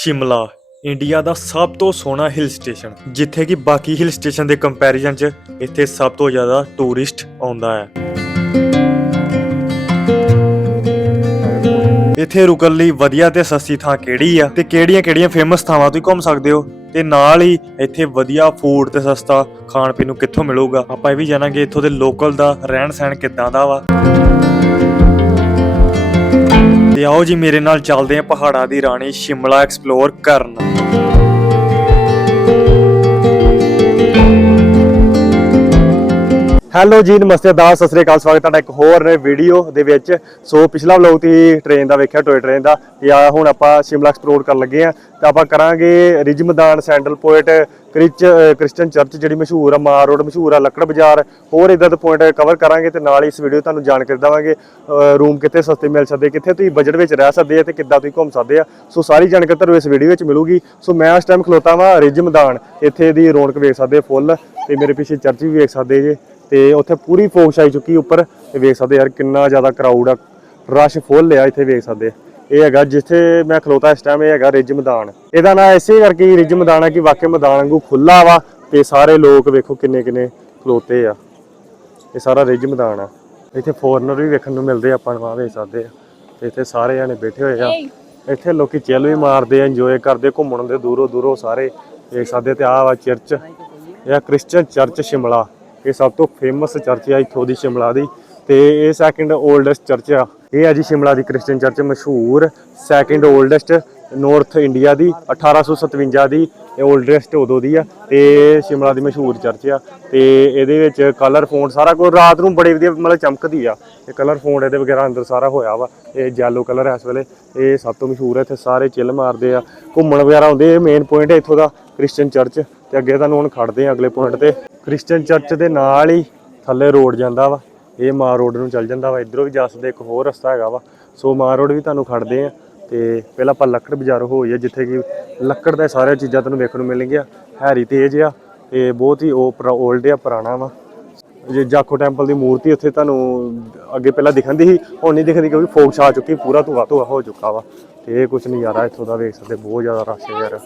Shimla, India ਦਾ ਸਭ ਤੋਂ ਸੋਹਣਾ ਹਿਲ ਸਟੇਸ਼ਨ, ਜਿੱਥੇ ਕਿ ਬਾਕੀ ਹਿਲ ਸਟੇਸ਼ਨ ਦੇ ਕੰਪੈਰੀਜ਼ਨ 'ਚ ਇੱਥੇ ਸਭ ਤੋਂ ਜ਼ਿਆਦਾ ਟੂਰਿਸਟ ਆਉਂਦਾ ਹੈ। ਇੱਥੇ ਰੁਕਣ ਲਈ ਵਧੀਆ ਤੇ ਸਸਤੀ ਥਾਂ ਕਿਹੜੀ ਆ ਤੇ ਕਿਹੜੀਆਂ-ਕਿਹੜੀਆਂ ਫੇਮਸ ਥਾਵਾਂ ਤੁਸੀਂ ਘੁੰਮ ਸਕਦੇ ਹੋ? ਤੇ ਨਾਲ ਹੀ ਇੱਥੇ ਵਧੀਆ ਫੂਡ ਤੇ ਸਸਤਾ ਖਾਣ ਪੀਣ ਨੂੰ ਕਿੱਥੋਂ ਮਿਲੂਗਾ? ਆਪਾਂ ਇਹ ਵੀ ਜਾਣਾਂਗੇ ਇੱਥੋਂ ਦੇ ਲੋਕਲ ਦਾ ਰਹਿਣ ਸਹਿਣ ਕਿੱਦਾਂ ਦਾ ਵਾ। ਤੇ ਆਓ ਜੀ ਮੇਰੇ ਨਾਲ ਚੱਲਦੇ ਆ ਪਹਾੜਾਂ ਦੀ ਰਾਣੀ ਸ਼ਿਮਲਾ ਐਕਸਪਲੋਰ ਕਰਨ। ਹੈਲੋ ਜੀ, ਨਮਸਤੇ ਦਾ ਸਤਿ ਸ੍ਰੀ ਅਕਾਲ, ਸਵਾਗਤ ਤੁਹਾਡਾ ਇੱਕ ਹੋਰ ਨਵੇਂ ਵੀਡੀਓ ਦੇ ਵਿੱਚ। ਸੋ ਪਿਛਲਾ ਵਲੌਗ ਤੁਸੀਂ ਟ੍ਰੇਨ ਦਾ ਵੇਖਿਆ ਟੋਏ ਟ੍ਰੇਨ ਦਾ। ਤੇ ਆ ਹੁਣ ਆਪਾਂ ਸ਼ਿਮਲਾ ਐਕਸਪਲੋਰ ਕਰਨ ਲੱਗੇ ਆ ਤੇ ਆਪਾਂ ਕਰਾਂਗੇ ਰਿਜ ਮੈਦਾਨ ਸੈਂਡਲ ਪੁਆਇੰਟ ਕ੍ਰਿਚ ਕ੍ਰਿਸਚਨ ਚਰਚ ਜਿਹੜੀ ਮਸ਼ਹੂਰ ਆ, ਮਾਰ ਰੋਡ ਮਸ਼ਹੂਰ ਆ, ਲੱਕੜ ਬਾਜ਼ਾਰ। ਹੋਰ ਇਦਾਂ ਦੇ ਪੁਆਇੰਟ ਕਵਰ ਕਰਾਂਗੇ ਤੇ ਨਾਲ ਇਸ ਵੀਡੀਓ ਤੁਹਾਨੂੰ ਜਾਣਕਾਰੀ ਦੇਵਾਂਗੇ ਰੂਮ ਕਿੱਥੇ ਸਸਤੇ ਮਿਲ ਸਕਦੇ, ਕਿੱਥੇ ਤੁਸੀਂ ਬਜਟ ਵਿੱਚ ਰਹਿ ਸਕਦੇ ਆ ਤੇ ਕਿੱਦਾਂ ਤੁਸੀਂ ਘੁੰਮ ਸਕਦੇ ਆ। ਸੋ ਸਾਰੀ ਜਾਣਕਾਰੀ ਤੁਹਾਨੂੰ ਇਸ ਵੀਡੀਓ ਵਿੱਚ ਮਿਲੂਗੀ। ਸੋ ਮੈਂ ਇਸ ਟਾਈਮ ਖਲੋਤਾ ਵਾਂ ਰਿਜ ਮੈਦਾਨ ਇੱਥੇ ਦੀ ਰੌਣਕ ਵੇਖ ਸਕਦੇ ਫੁੱਲ। ਤੇ ਮੇਰੇ ਪਿੱਛੇ ਚਰਚ ਵੀ ਵੇਖ ਸਕਦੇ ਜੇ। ਤੇ ਉੱਥੇ ਪੂਰੀ ਫੋਕਸ ਆਈ ਚੁੱਕੀ ਉੱਪਰ ਤੇ ਵੇਖ ਸਕਦੇ ਯਾਰ ਕਿੰਨਾ ਜ਼ਿਆਦਾ ਕਰਾਊਡ ਆ। ਰਸ਼ ਫੁੱਲ ਆ ਇੱਥੇ ਵੇਖ ਸਕਦੇ ਇਹ ਹੈਗਾ ਜਿੱਥੇ ਮੈਂ ਖਲੋਤਾ ਇਸ ਟਾਈਮ ਇਹ ਹੈਗਾ ਰਿਜ ਮੈਦਾਨ। ਇਹਦਾ ਨਾਂ ਇਸੇ ਕਰਕੇ ਹੀ ਰਿਜ ਮੈਦਾਨ ਆ ਕਿ ਵਾਕਿਆ ਮੈਦਾਨ ਵਾਂਗੂ ਖੁੱਲਾ ਵਾ ਤੇ ਸਾਰੇ ਲੋਕ ਵੇਖੋ ਕਿੰਨੇ ਕਿੰਨੇ ਖਲੋਤੇ ਆ। ਇਹ ਸਾਰਾ ਰਿਜ ਮੈਦਾਨ ਆ। ਇੱਥੇ ਫੋਰਨਰ ਵੀ ਵੇਖਣ ਨੂੰ ਮਿਲਦੇ ਆ, ਆਪਾਂ ਨੂੰ ਵੇਖ ਸਕਦੇ ਆ। ਤੇ ਇੱਥੇ ਸਾਰੇ ਜਾਣੇ ਬੈਠੇ ਹੋਏ ਆ। ਇੱਥੇ ਲੋਕੀ ਚਿੱਲ ਵੀ ਮਾਰਦੇ ਆ ਇੰਜੋਏ ਕਰਦੇ, ਘੁੰਮਣ ਦੇ ਦੂਰੋਂ ਦੂਰੋਂ ਸਾਰੇ ਵੇਖ ਸਕਦੇ ਤੇ ਆਹ ਵਾ ਚਰਚ ਇਹ ਆ ਕ੍ਰਿਸਚੀਅਨ ਚਰਚ ਸ਼ਿਮਲਾ। ਇਹ ਸਭ ਤੋਂ ਫੇਮਸ ਚਰਚ ਆ ਇੱਥੋਂ ਦੀ ਸ਼ਿਮਲਾ ਦੀ ਤੇ ਇਹ ਸੈਕਿੰਡ 올ਡੈਸਟ ਚਰਚ ਆ। ਇਹ ਆ ਜੀ ਸ਼ਿਮਲਾ ਦੀ ਕ੍ਰਿਸਚੀਅਨ ਚਰਚ ਮਸ਼ਹੂਰ ਸੈਕਿੰਡ 올ਡੈਸਟ ਨਾਰਥ ਇੰਡੀਆ ਦੀ 1857 ਦੀ, ਇਹ 올ਡੈਸਟ ਉਦੋਂ ਦੀ ਆ ਤੇ ਸ਼ਿਮਲਾ ਦੀ ਮਸ਼ਹੂਰ ਚਰਚ ਆ ਤੇ ਇਹਦੇ ਵਿੱਚ ਕਲਰ ਫੋਨ ਸਾਰਾ ਕੁਝ ਰਾਤ ਨੂੰ ਬੜੇ ਵਧੀਆ ਮਤਲਬ ਚਮਕਦੀ ਆ। ਇਹ ਕਲਰ ਫੋਨ ਇਹਦੇ ਵਗੈਰਾ ਅੰਦਰ ਸਾਰਾ ਹੋਇਆ ਵਾ, ਇਹ ਯੈਲੋ ਕਲਰ ਇਸ ਵੇਲੇ, ਇਹ ਸਭ ਤੋਂ ਮਸ਼ਹੂਰ ਹੈ ਇੱਥੇ ਸਾਰੇ ਚਿੱਲ ਮਾਰਦੇ ਆ। ਘੁੰਮਣ ਵਗੈਰਾ ਆਉਂਦੇ, ਇਹ ਮੇਨ ਪੁਆਇੰਟ ਹੈ ਇੱਥੋਂ ਦਾ ਕ੍ਰਿਸਚੀਅਨ ਚਰਚ ਤੇ ਅੱਗੇ ਤੁਹਾਨੂੰ ਹੁਣ ਖੜਦੇ ਆ ਅਗਲੇ ਪੁਆਇੰਟ ਤੇ। ਕ੍ਰਿਸਚੀਅਨ ਚਰਚ ਦੇ ਨਾਲ ਹੀ ਥੱਲੇ ਰੋਡ ਜਾਂਦਾ ਵਾ। ਇਹ ਮਾਰ ਰੋਡ ਨੂੰ ਚੱਲ ਜਾਂਦਾ ਵਾ। ਇਧਰੋਂ ਵੀ ਜਾ ਸਕਦੇ, ਇੱਕ ਹੋਰ ਰਸਤਾ ਹੈਗਾ ਵਾ। ਸੋ ਮਾਰ ਰੋਡ ਵੀ ਤੁਹਾਨੂੰ ਖੜਦੇ ਆ ਤੇ ਪਹਿਲਾਂ ਆਪਾਂ ਲੱਕੜ ਬਾਜ਼ਾਰ ਹੋਈ ਆ, ਜਿੱਥੇ ਕਿ ਲੱਕੜ ਦੇ ਸਾਰੀਆਂ ਚੀਜ਼ਾਂ ਤੁਹਾਨੂੰ ਵੇਖਣ ਨੂੰ ਮਿਲਣਗੀਆਂ। ਹੈਰੀ ਤੇਜ ਆ ਤੇ ਬਹੁਤ ਹੀ ਉਹ 올ਡ ਆ ਪੁਰਾਣਾ ਵਾ। ਜੇ ਜਾਖੋ ਟੈਂਪਲ ਦੀ ਮੂਰਤੀ ਉੱਥੇ ਤੁਹਾਨੂੰ ਅੱਗੇ ਪਹਿਲਾਂ ਦਿਖੰਦੀ ਸੀ, ਹੁਣ ਨਹੀਂ ਦਿਖਦੀ ਕਿਉਂਕਿ ਫੋਕ ਛਾ ਚੁੱਕੀ, ਪੂਰਾ ਧੂਆ ਧੂਆ ਹੋ ਚੁੱਕਾ ਵਾ। ਤੇ ਇਹ ਕੁਝ ਨਜ਼ਾਰਾ ਇੱਥੋਂ ਦਾ ਵੇਖ ਸਕਦੇ, ਬਹੁਤ ਜ਼ਿਆਦਾ ਰਸ਼ ਹੈ ਯਾਰ।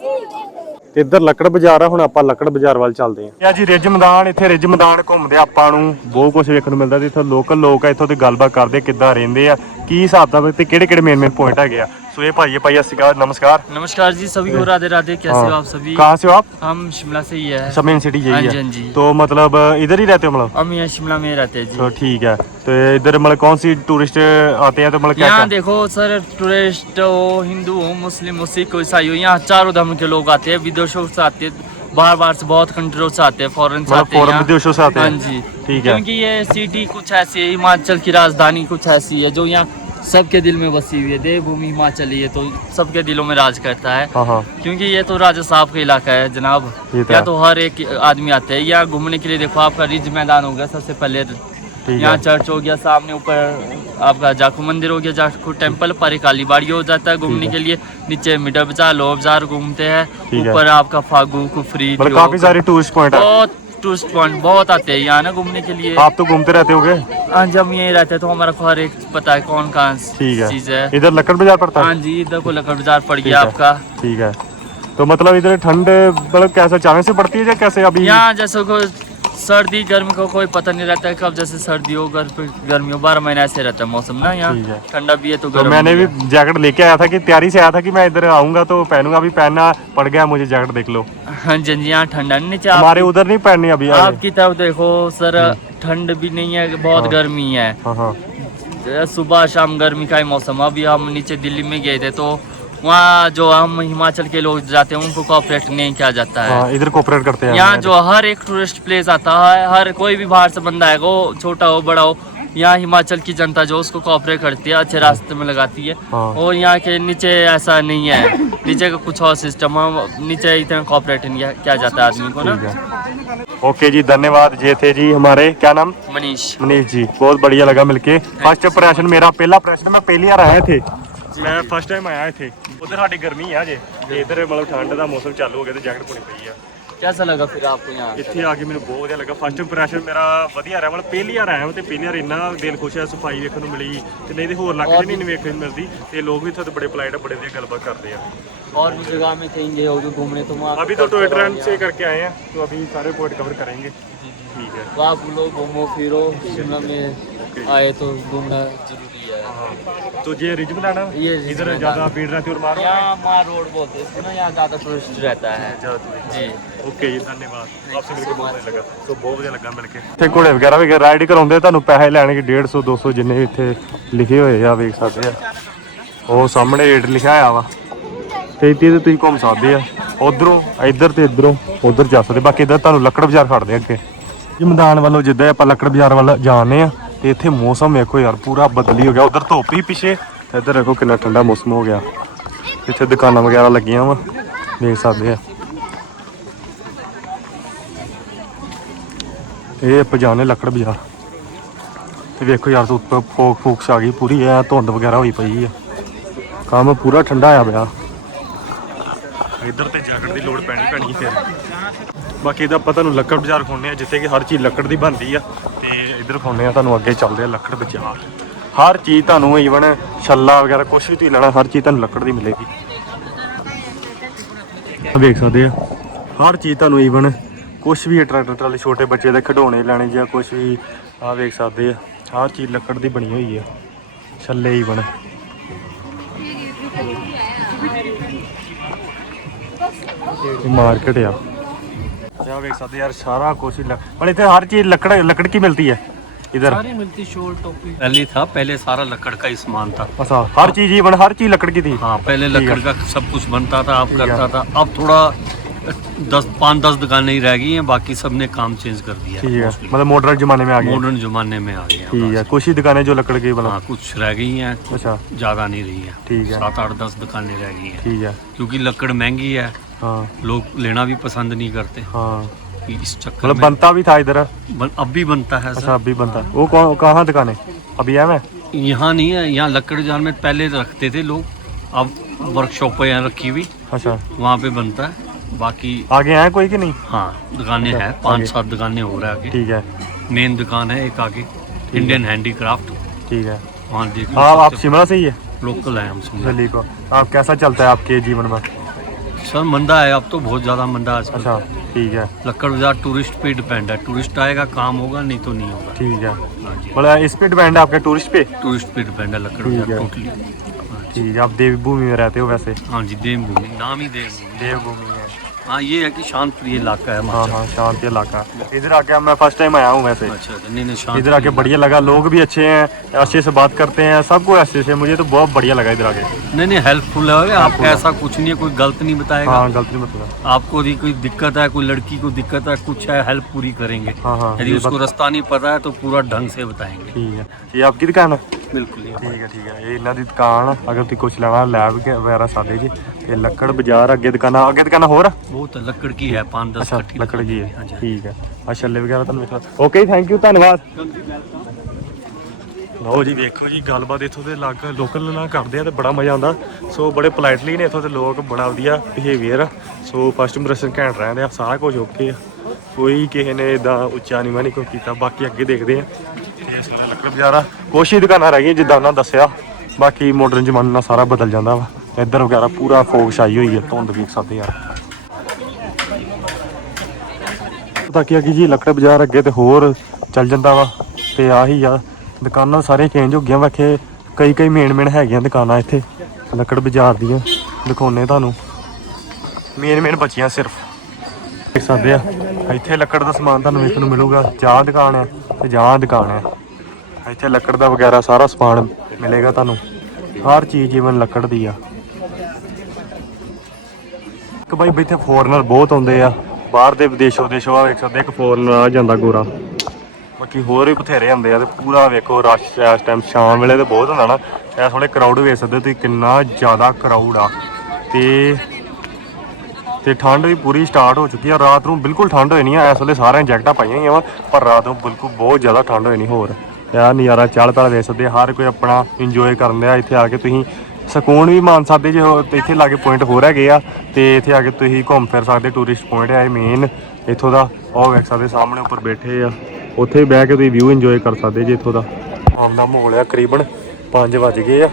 ਤੇ ਇੱਧਰ ਲੱਕੜ ਬਾਜ਼ਾਰ ਆ, ਹੁਣ ਆਪਾਂ ਲੱਕੜ ਬਾਜ਼ਾਰ ਵੱਲ ਚੱਲਦੇ ਆਂ ਆ ਜੀ ਰਿਜ ਮੈਦਾਨ, ਇੱਥੇ ਰਿਜ ਮੈਦਾਨ ਘੁੰਮਦੇ ਆਪਾਂ ਨੂੰ। ਬਹੁਤ ਕੁਝ ਵੇਖਣ ਨੂੰ ਮਿਲਦਾ ਤੇ ਇੱਥੇ ਲੋਕਲ ਲੋਕ ਆ, ਇੱਥੋਂ ਤੇ ਗੱਲਬਾਤ ਕਰਦੇ, ਕਿੱਦਾਂ ਰਹਿੰਦੇ ਆ, ਕੀ ਹਿਸਾਬ ਦਾ ਤੇ ਕਿਹੜੇ ਕਿਹੜੇ ਮੇਨ ਮੇਨ ਪੁਆਇੰਟ ਹੈਗੇ ਆ। सुहेब भाई भाई नमस्कार। नमस्कार जी सभी को राधे राधे कैसे हो हाँ। आप सभी? कहाँ से हो आप? हम शिमला से ही है। सब मेन सिटी यही हाँ है हाँ जी तो मतलब इधर ही रहते हो मतलब? हम यहाँ शिमला में रहते हैं जी। तो ठीक है। तो इधर मतलब कौन सी टूरिस्ट आते हैं? तो मतलब क्या देखो सर टूरिस्ट हो हिंदू हो मुस्लिम हो सिख हो ईसाई हो यहाँ चारों धर्म के लोग आते हैं। विदेशों से आते हैं बाहर बाहर से बहुत कंट्रियों से आते हैं फॉरन से मतलब आते हैं विदेशों से आते हैं? जी। ठीक है। क्योंकि ये सिटी कुछ ऐसी है हिमाचल की राजधानी कुछ ऐसी है जो यहाँ सबके दिल में बसी हुई है। देवभूमि हिमाचल ये तो सबके दिलों में राज करता है। हाँ हाँ। क्योंकि ये तो राजा साहब का इलाका है जनाब। ये तो यहाँ तो हर एक आदमी आते हैं। यहाँ घूमने के लिए देखो आपका रिज मैदान हो गया सबसे पहले। यहाँ चर्च हो गया सामने ऊपर आपका जाखू मंदिर हो गया जाखू टेंपल पर काली बाड़ी हो जाता है घूमने के लिए। नीचे मिडल बाज़ार लो बाज़ार घूमते हैं। ऊपर आपका फागू कुफरी मतलब काफ़ी सारे टूरिस्ट पॉइंट बहुत टूरिस्ट पॉइंट बहुत आते हैं यहाँ ना घूमने के लिए। आप तो घूमते रहते होगे? हाँ जी हम यही रहते हैं तो हमारा हर एक पता है कौन कौन ठीक है। चीज़ है। इधर लकड़ बाज़ार पड़ता है? हाँ जी इधर को लकड़ बाज़ार पड़ गया आपका। ठीक है। तो मतलब इधर ठंड मतलब कैसे अचानक से पड़ती है या कैसे अभी? यहाँ जैसे को सर्दी गर्मी को कोई पता नहीं रहता है कब जैसे सर्दी हो गर्मी गर्मी हो बारह महीने ऐसे रहता है मौसम ना ठीक यहाँ है। ठंडा भी है तो तो गर्म मैंने भी है। जैकेट लेके आया था कि तैयारी से आया था कि मैं इधर आऊंगा तो पहनूंगा अभी पहनना पड़ गया मुझे जैकेट देख लो हाँ जी जी, यहाँ ठंडा नहीं नीचे हमारे आप, उधर नहीं पहननी अभी आगे। आपकी तरफ देखो सर ठंड भी नहीं है बहुत हाँ। गर्मी है हाँ हाँ सुबह शाम गर्मी का ही मौसम अभी हम नीचे दिल्ली में गए थे तो वहाँ जो हम हिमाचल के लोग जाते हैं उनको कॉपरेट नहीं किया जाता है। हाँ इधर कोऑपरेट करते हैं यहाँ जो हर एक टूरिस्ट प्लेस आता है हर कोई भी बाहर से बंदा है वो छोटा हो बड़ा हो यहाँ हिमाचल की जनता जो उसको कॉपरेट करती है अच्छे रास्ते में लगाती है। हाँ। और यहाँ के नीचे ऐसा नहीं है। नीचे का कुछ और सिस्टम है नीचे इतना कॉपरेट नहीं किया जाता है आदमी को ना। ओके जी धन्यवाद ये थे जी हमारे। क्या नाम? मनीष। मनीष जी बहुत बढ़िया लगा मिलके। फ़र्स्ट इंप्रेशन मेरा पहला प्रश्न मैं पहली बार आए थे। ਮੈਂ ਫਸਟ ਟਾਈਮ ਆਇਆ ਇੱਥੇ ਉਧਰ ਸਾਡੀ ਗਰਮੀ ਆ ਜੇ ਤੇ ਇਧਰ ਮਤਲਬ ਠੰਡ ਦਾ ਮੌਸਮ ਚਾਲੂ ਹੋ ਗਿਆ ਤੇ ਜੈਕਟ ਪਾਉਣੀ ਪਈ ਆ कैसा लगा फिर आपको यहाँ ਇੱਥੇ ਆ ਕੇ ਮੈਨੂੰ ਬਹੁਤ ਵਧੀਆ ਲੱਗਾ ਫਸਟ ਇੰਪ੍ਰੈਸ਼ਨ ਮੇਰਾ ਵਧੀਆ ਰਿਹਾ ਮਤਲਬ ਪਹਿਲੀ ਵਾਰ ਆਇਆ ਹਾਂ ਤੇ ਪਹਿਲੀ ਵਾਰ ਇੰਨਾ ਦਿਲ ਖੁਸ਼ ਹੈ ਸਫਾਈ ਵੇਖਣ ਨੂੰ ਮਿਲੀ ਤੇ ਨਹੀਂ ਤੇ ਹੋਰ ਇਲਾਕੇ 'ਚ ਨਹੀਂ ਇੰਨੀ ਵੇਖਣ ਨੂੰ ਮਿਲਦੀ ਤੇ ਲੋਕ ਵੀ ਇੱਥੇ ਤੇ ਬੜੇ ਪਲਾਈਟ ਬੜੇ ਵਧੀਆ ਗੱਲਬਾਤ ਕਰਦੇ ਆ और भी जगह में कहेंगे और जो घूमने तो वहाँ अभी तो टॉय ट्रेन से करके आए हैं तो अभी सारे पॉइंट कवर करेंगे ठीक है तो आप लोग घूमो फिरो शिमला में आए तो घूमना जरूरी है हाँ तो ये रिज बनाना ये इधर रिज ज्यादा भीड़ रहती है और मारो यहाँ माँ रोड बोलते हैं इसको ना यहाँ ज़्यादा टूरिस्ट रहता है जी ਓਕੇ ਜੀ ਧੰਨਵਾਦ ਆਪਸੇ ਮਿਲ ਕੇ ਬਹੁਤ ਵਧੀਆ ਲੱਗਾ ਸੋ ਬਹੁਤ ਵਧੀਆ ਲੱਗਾ ਮਿਲ ਕੇ ਇੱਥੇ ਘੋੜੇ ਵਗੈਰਾ ਵੀ ਰਾਈਡ ਕਰਾਉਂਦੇ ਤੁਹਾਨੂੰ ਪੈਸੇ ਲੈਣਗੇ 150 200 ਜਿੰਨੇ ਵੀ ਇੱਥੇ ਲਿਖੇ ਹੋਏ ਆ ਵੇਖ ਸਕਦੇ ਆ ਉਹ ਸਾਹਮਣੇ ਰੇਟ ਲਿਖਿਆ ਆ ਵਾ ਤੇ ਇੱਥੇ ਤੇ ਤੁਸੀਂ ਘੁੰਮ ਸਕਦੇ ਆ ਉਧਰੋਂ ਇੱਧਰ ਤੇ ਇੱਧਰੋਂ ਉਧਰ ਜਾ ਸਕਦੇ ਬਾਕੀ ਇੱਧਰ ਤੁਹਾਨੂੰ ਲੱਕੜ ਬਾਜ਼ਾਰ ਖੜਦੇ ਅੱਗੇ ਜੀ ਮੈਦਾਨ ਵੱਲੋਂ ਜਿੱਦਾਂ ਆਪਾਂ ਲੱਕੜ ਬਾਜ਼ਾਰ ਵੱਲ ਜਾਂਦੇ ਆ ਤੇ ਇੱਥੇ ਮੌਸਮ ਵੇਖੋ ਯਾਰ, ਪੂਰਾ ਬਦਲੀ ਹੋ ਗਿਆ। ਉਧਰ ਧੁੱਪ ਹੀ ਪਿੱਛੇ, ਇੱਧਰ ਦੇਖੋ ਕਿੰਨਾ ਠੰਡਾ ਮੌਸਮ ਹੋ ਗਿਆ। ਇੱਥੇ ਦੁਕਾਨਾਂ ਵਗੈਰਾ ਲੱਗੀਆਂ ਵਾ, ਦੇਖ ਸਕਦੇ ਆ। ਇਹ ਆਪਾਂ ਜਾਣੇ ਲੱਕੜ ਬਾਜ਼ਾਰ। ਤੇ ਵੇਖੋ ਯਾਰ ਤੋਂ ਉੱਪਰ ਫੋਕ ਫੂਕਸ ਆ ਗਈ ਪੂਰੀ, ਐ ਧੁੰਦ ਵਗੈਰਾ ਹੋਈ ਪਈ ਆ। ਕੰਮ ਪੂਰਾ ਠੰਡਾ ਆ ਪਿਆ। ਇੱਧਰ ਤੇ ਜੈਕਟ ਦੀ ਲੋੜ ਪੈਣੀ ਪੈਣੀ ਫਿਰ। ਬਾਕੀ ਇਹਦਾ ਆਪਾਂ ਤੁਹਾਨੂੰ ਲੱਕੜ ਬਾਜ਼ਾਰ ਖੋਣੇ ਆ, ਜਿੱਥੇ ਕਿ ਹਰ ਚੀਜ਼ ਲੱਕੜ ਦੀ ਬਣਦੀ ਆ। ਤੇ ਇੱਧਰ ਖੋਣੇ ਆ, ਤੁਹਾਨੂੰ ਅੱਗੇ ਚੱਲਦੇ ਆ ਲੱਕੜ ਬਾਜ਼ਾਰ। ਹਰ ਚੀਜ਼ ਤੁਹਾਨੂੰ ਈਵਨ ਛੱਲਾ ਵਗੈਰਾ ਕੁਝ ਵੀ ਤੁਸੀਂ ਲੈਣਾ, ਹਰ ਚੀਜ਼ ਤੁਹਾਨੂੰ ਲੱਕੜ ਦੀ ਮਿਲੇਗੀ। ਵੇਖ ਸਕਦੇ ਆ, ਹਰ ਚੀਜ਼ ਤੁਹਾਨੂੰ ਈਵਨ ਕੁਝ ਵੀ ਟਰੈਕਟਰ ਟਰਾਲੀ, ਛੋਟੇ ਬੱਚੇ ਦੇ ਖਿਡੌਣੇ ਲੈਣੇ ਜਾਂ ਕੁਝ ਵੀ ਆ ਵੇਖ ਸਕਦੇ ਆ, ਹਰ ਚੀਜ਼ ਲੱਕੜ ਦੀ ਬਣੀ ਹੋਈ ਆ, ਛੱਲੇ ਈਵਨ ਇਹ ਮਾਰਕੀਟ ਆ। यहाँ देख सकते यार सारा कुछ लक... पर इधर हर चीज लकड़ लकड़ की मिलती है इधर सारी मिलती शोल टोपी पहले था पहले सारा लकड़ का ही सामान था अच्छा हर चीज ही बन हर चीज लकड़ की थी हाँ पहले लकड़ का सब कुछ बनता था आप करता था अब थोड़ा दस पाँच दस दुकानें ही रह गई हैं बाकी सब ने काम चेंज कर दिया ठीक है मतलब मॉडर्न जमाने में आ गए मॉडर्न जमाने में आ गए ठीक है कुछ ही दुकानें जो लकड़ की बना हाँ, कुछ रह गई हैं अच्छा ज़्यादा नहीं रही है ठीक है सात आठ दस दुकानें रह गई हैं ठीक है क्योंकि लकड़ महंगी है हाँ। लोग लेना भी पसंद नहीं करते। हाँ। कि इस चक्कर मतलब में बनता भी था इधर? बन, अब भी बनता है अच्छा सर। अभी बनता है। वो कौन कहाँ दुकानें? अभी है मैं? यहाँ नहीं है यहाँ लकड़ जान में पहले रखते थे लोग। अब वर्कशॉप पे यहाँ रखी हुई। अच्छा। वहाँ पे बनता है। बाकी आगे हैं कोई कि नहीं? हाँ दुकानें अच्छा, हैं। पाँच सात दुकानें हो रहा है आगे। ठीक है। मेन दुकान है एक आगे। इंडियन हैंडीक्राफ्ट ठीक है। वहाँ देख हाँ आप शिमला से ही है? लोकल है हम शिमला। दिल्ली को आप कैसा चलता है आपके जीवन में? सर मंदा है अब तो बहुत ज़्यादा मंदा है अच्छा ठीक है। लक्कड़ बाज़ार टूरिस्ट पे डिपेंड है। टूरिस्ट आएगा काम होगा नहीं तो नहीं होगा। ठीक है। मतलब इस पे डिपेंड है आपके टूरिस्ट पे? टूरिस्ट पे डिपेंड है लक्कड़ बाज़ार टोटली हाँ ठीक है आप देवभूमि में रहते हो वैसे? हाँ जी देवभूमि नाम ही देवभूमि देवभूमि है हाँ ये है कि शांत प्रिय इलाका है हाँ हमारा हाँ शांति इलाका इधर आके मैं फर्स्ट टाइम आया हूँ वैसे अच्छा अच्छा नहीं नहीं शांत इधर आके प्रिय बढ़िया लगा लोग भी अच्छे हैं अच्छे से बात करते हैं सबको अच्छे से मुझे तो बहुत बढ़िया लगा इधर आके इलाका। नहीं नहीं हेल्पफुल है आपको ऐसा कुछ नहीं है कोई गलत नहीं बताएगा हाँ गलती मत बताओ आपको यदि कोई दिक्कत है कोई लड़की को दिक्कत है कुछ है हेल्प पूरी करेंगे हाँ हाँ यदि ये उसको बात- रास्ता नहीं पता है तो पूरा ढंग से बताएंगे ठीक है ये आपकी दुकान है ਬਿਲਕੁਲ ਜੀ। ਠੀਕ ਹੈ ਠੀਕ ਹੈ। ਇਹਨਾਂ ਦੀ ਦੁਕਾਨ ਅਗਰ ਤੁਸੀਂ ਕੁਝ ਲੈਣਾ ਲੈਬ ਵਗੈਰਾ ਸਾਡੇ ਜੀ। ਤੇ ਲੱਕੜ ਬਾਜ਼ਾਰ ਅੱਗੇ ਦੁਕਾਨਾਂ ਅੱਗੇ ਦੁਕਾਨਾਂ ਹੋਰ ਲੱਕੜ ਕੀ ਹੈ ਠੀਕ ਹੈ। ਆ ਵਗੈਰਾ ਤੁਹਾਨੂੰ ਓਕੇ ਥੈਂਕ ਯੂ ਧੰਨਵਾਦ। ਲਓ ਜੀ ਵੇਖੋ ਜੀ ਗੱਲਬਾਤ ਇੱਥੋਂ ਦੇ ਲੱਗ ਲੋਕਲ ਨਾਲ ਕਰਦੇ ਆ ਤੇ ਬੜਾ ਮਜ਼ਾ ਆਉਂਦਾ। ਸੋ ਬੜੇ ਪੋਲਾਈਟਲੀ ਨੇ ਇੱਥੋਂ ਦੇ ਲੋਕ ਬੜਾ ਵਧੀਆ ਬਿਹੇਵੀਅਰ ਆ। ਸੋ ਫਸਟ ਇੰਪ੍ਰੈਸ਼ਨ ਘੈਂਟ ਰਹਿੰਦੇ ਆ ਸਾਰਾ ਕੁਝ ਓਕੇ ਆ। ਕੋਈ ਕਿਸੇ ਨੇ ਇਦਾਂ ਉੱਚਾ ਨੀਵਾਂ ਨਹੀਂ ਕੋਈ ਕੀਤਾ ਬਾਕੀ ਅੱਗੇ ਦੇਖਦੇ ਆ। ਸਾਰਾ ਲੱਕੜ ਬਾਜ਼ਾਰ ਆ। ਕੁਛ ਹੀ ਦੁਕਾਨਾਂ ਰਹਿ ਗਈਆਂ ਜਿੱਦਾਂ ਉਹਨਾਂ ਦੱਸਿਆ। ਬਾਕੀ ਮਾਡਰਨ ਜ਼ਮਾਨੇ ਨਾਲ ਸਾਰਾ ਬਦਲ ਜਾਂਦਾ ਵਾ। ਇੱਧਰ ਵਗੈਰਾ ਪੂਰਾ ਫੋਗ ਛਾਈ ਹੋਈ ਹੈ ਧੁੰਦ ਵੇਖ ਸਕਦੇ ਆ। ਪਤਾ ਕੀ ਆ ਕਿ ਜੀ ਲੱਕੜ ਬਾਜ਼ਾਰ ਅੱਗੇ ਤੇ ਹੋਰ ਚੱਲ ਜਾਂਦਾ ਵਾ। ਤੇ ਆਹੀ ਆ, ਦੁਕਾਨਾਂ ਸਾਰੀਆਂ ਚੇਂਜ ਹੋ ਗਈਆਂ ਵਾਖੇ ਕਈ ਕਈ ਮੇਨ ਮੇਨ ਹੈਗੀਆਂ ਦੁਕਾਨਾਂ ਇੱਥੇ, ਲੱਕੜ ਬਾਜ਼ਾਰ ਦੀਆਂ। ਦਿਖਾਉਨੇ ਤੁਹਾਨੂੰ। ਮੇਨ ਮੇਨ ਬਚੀਆਂ ਸਿਰਫ। ਦੇਖ ਸਕਦੇ ਆ, ਇੱਥੇ ਲੱਕੜ ਦਾ ਸਮਾਨ ਤੁਹਾਨੂੰ ਵੇਖਣ ਨੂੰ ਮਿਲੂਗਾ। ਚਾਹ ਦੁਕਾਨ ਆ ਤੇ ਚਾਹ ਦੁਕਾਨ ਆ। ਇੱਥੇ ਲੱਕੜ ਦਾ ਵਗੈਰਾ ਸਾਰਾ ਸਮਾਨ ਮਿਲੇਗਾ ਤੁਹਾਨੂੰ। ਹਰ ਚੀਜ਼ ਇਵਨ ਲੱਕੜ ਦੀ ਆ। ਇੱਕ ਬਾਈ ਇੱਥੇ ਫੋਰਨਰ ਬਹੁਤ ਆਉਂਦੇ ਆ। ਬਾਹਰ ਦੇ ਵਿਦੇਸ਼ੋਂ ਦੇਸ਼ੋਂ ਆ ਵੇਖ ਸਕਦੇ ਇੱਕ ਫੋਰਨਰ ਆ ਜਾਂਦਾ ਗੋਰਾ। ਬਾਕੀ ਹੋਰ ਵੀ ਬਥੇਰੇ ਹੁੰਦੇ ਆ ਤੇ ਪੂਰਾ ਵੇਖੋ ਰਸ਼ ਇਸ ਟਾਈਮ ਸ਼ਾਮ ਵੇਲੇ ਤੇ ਬਹੁਤ ਹੁੰਦਾ ਨਾ। ਇਸ ਵੇਲੇ ਕਰਾਊਡ ਵੇਖ ਸਕਦੇ ਤੁਸੀਂ, ਕਿੰਨਾ ਜ਼ਿਆਦਾ ਕਰਾਊਡ ਆ। ਤੇ ਤੇ ਠੰਡ ਵੀ ਪੂਰੀ ਸਟਾਰਟ ਹੋ ਚੁੱਕੀ ਆ। ਰਾਤ ਨੂੰ ਬਿਲਕੁਲ ਠੰਡ ਹੋਈ ਨਹੀਂ ਆ, ਇਸ ਵੇਲੇ ਸਾਰਿਆਂ ਜੈਕਟਾਂ ਪਾਈਆਂ ਹੋਈਆਂ ਵਾ, ਪਰ ਰਾਤ ਨੂੰ ਬਿਲਕੁਲ ਬਹੁਤ ਜ਼ਿਆਦਾ ਠੰਡ ਹੋਈ ਨਹੀਂ, ਹੋਰ। ਆ ਨਜ਼ਾਰਾ ਚੱਲ ਪਲ ਵੇਖ ਸਕਦੇ ਆ, ਹਰ ਕੋਈ ਆਪਣਾ ਇੰਜੋਏ ਕਰਨ ਲਿਆ ਇੱਥੇ ਆ ਕੇ ਤੁਸੀਂ। ਸਕੂਨ ਵੀ ਮਾਣ ਸਕਦੇ ਜੇ ਇੱਥੇ ਲਾਗੇ ਪੁਆਇੰਟ ਹੋਰ ਹੈਗੇ ਆ ਤੇ ਇੱਥੇ ਆ ਕੇ ਤੁਸੀਂ ਘੁੰਮ ਫਿਰ ਸਕਦੇ ਟੂਰਿਸਟ ਪੁਆਇੰਟ ਹੈ ਮੇਨ ਇੱਥੋਂ ਦਾ ਉਹ ਵੇਖ ਸਕਦੇ ਸਾਹਮਣੇ ਉੱਪਰ ਬੈਠੇ ਆ। ਉੱਥੇ ਹੀ ਬਹਿ ਕੇ ਤੁਸੀਂ ਵਿਊ ਇੰਜੋਏ ਕਰ ਸਕਦੇ ਜੇ ਇੱਥੋਂ ਦਾ। ਆਮ ਦਾ ਮਾਹੌਲ ਆ ਕਰੀਬਨ 5 ਵਜ ਗਏ ਆ